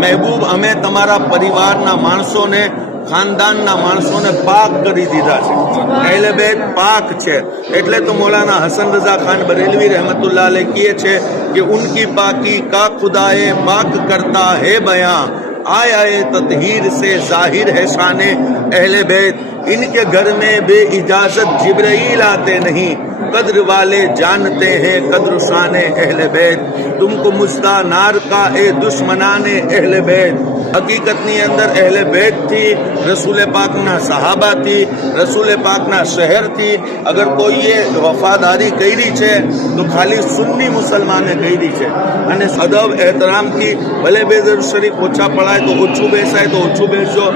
મહેબૂબ, અમે તમારા પરિવારના માણસોને, ખાનદાનના માણસોને પાક કરી દીધા છે. એટલે બે પાક છે. એટલે તો મોલાના હસન રઝા ખાન બરેલવી રહેમતુલ્લાહ અલૈહ કહે છે કે, ઉનકી પાકી કા ખુદાએ પાક કરતા હે બયાં? आया आए ततहीर से ज़ाहिर है शान अहले बैत। इनके घर में बे इजाज़त जिब्राइल आते नहीं। कद्र वाले जानते हैं कद्र शान अहले बैत। तुमको मुस्ता नार का ए दुश्मनाने अहले बैत। હકીકતની અંદર અહેલે બેતથી રસૂલે પાકના સહાબાથી, રસૂલે પાકના શહેરથી અગર કોઈએ વફાદારી કરી છે, તો ખાલી સુન્ની મુસલમાને કરી છે. અને સદવ એહતરામથી ભલે બેદર શરીફ ઓછા પડાય તો ઓછું બેસાય તો ઓછું બેસજો,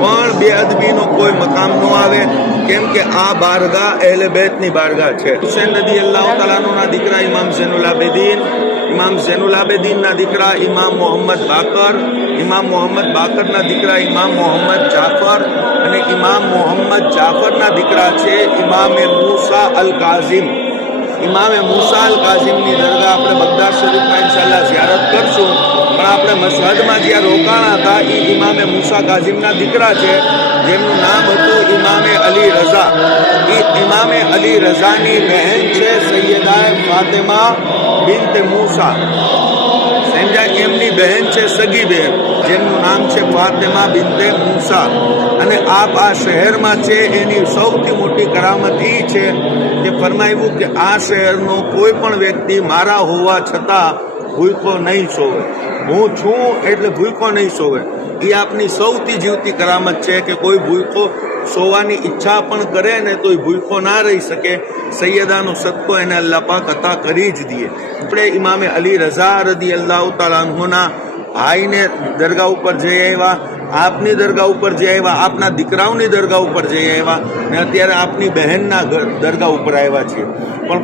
પણ બેઅદબીનો કોઈ મકામ ન આવે. કેમ કે આ બારગાહ અહેલે બેતની બારગાહ છે. હુસેન રદી અલ્લાહ તાલાનુના દીકરા ઇમામ ઝૈનુલ આબેદીન ઇમામ ઝેનુલ આબેદીનના દીકરા ઇમામ મોહમ્મદ બાકર, ઇમામ મોહમ્મદ બાકરના દીકરા ઇમામ મોહમ્મદ જાફર અને ઇમામ મોહમ્મદ જાફરના દીકરા છે ઇમામે મૂસા અલ કાઝિમ ઇમામે મૂસા અલ કાઝિમની દરગાહ આપણે બગદાદ શરીફમાં ઇન્શાલ્લાહ આપણે મસહદમાં જ્યાં રોકાણા હતા એ ઇમામે મૂસા કાઝિમના દીકરા છે. જેમનું નામ હતું ઇમામે અલી રઝા. એ ઇમામે અલી રઝાની બહેન છે સૈયદા ફાતેમા બિનત મૂસા. સમજાય એમની બહેન છે સગી બહેન જેમનું નામ છે ફાતેમા બિનતે મૂસા. અને આપ આ શહેરમાં છે, એની સૌથી મોટી કરામત એ છે કે ફરમાવ્યું કે આ શહેરનો કોઈ પણ વ્યક્તિ મારા હોવા છતાં ભૂખો નહીં સોવે. હું છું એટલે ભૂલકો નહીં સોવે. એ આપની સૌથી જીવતી કરામત છે કે કોઈ ભૂલકો સોવાની ઈચ્છા પણ કરે ને તો એ ભૂલકો ના રહી શકે. સૈયદાનો સદકો એને અલ્લાહ પાક અતા કરી જ દઈએ આપણે ઇમામે અલી રઝા રદી અલ્લાહ તાલાના ભાઈને દરગાહ ઉપર જઈ આવ્યા, આપની દરગાહ ઉપર જઈ આવ્યા, આપના દીકરાઓની દરગાહ ઉપર જઈ આવ્યા ને અત્યારે આપની બહેનના દરગાહ ઉપર આવ્યા છીએ. પણ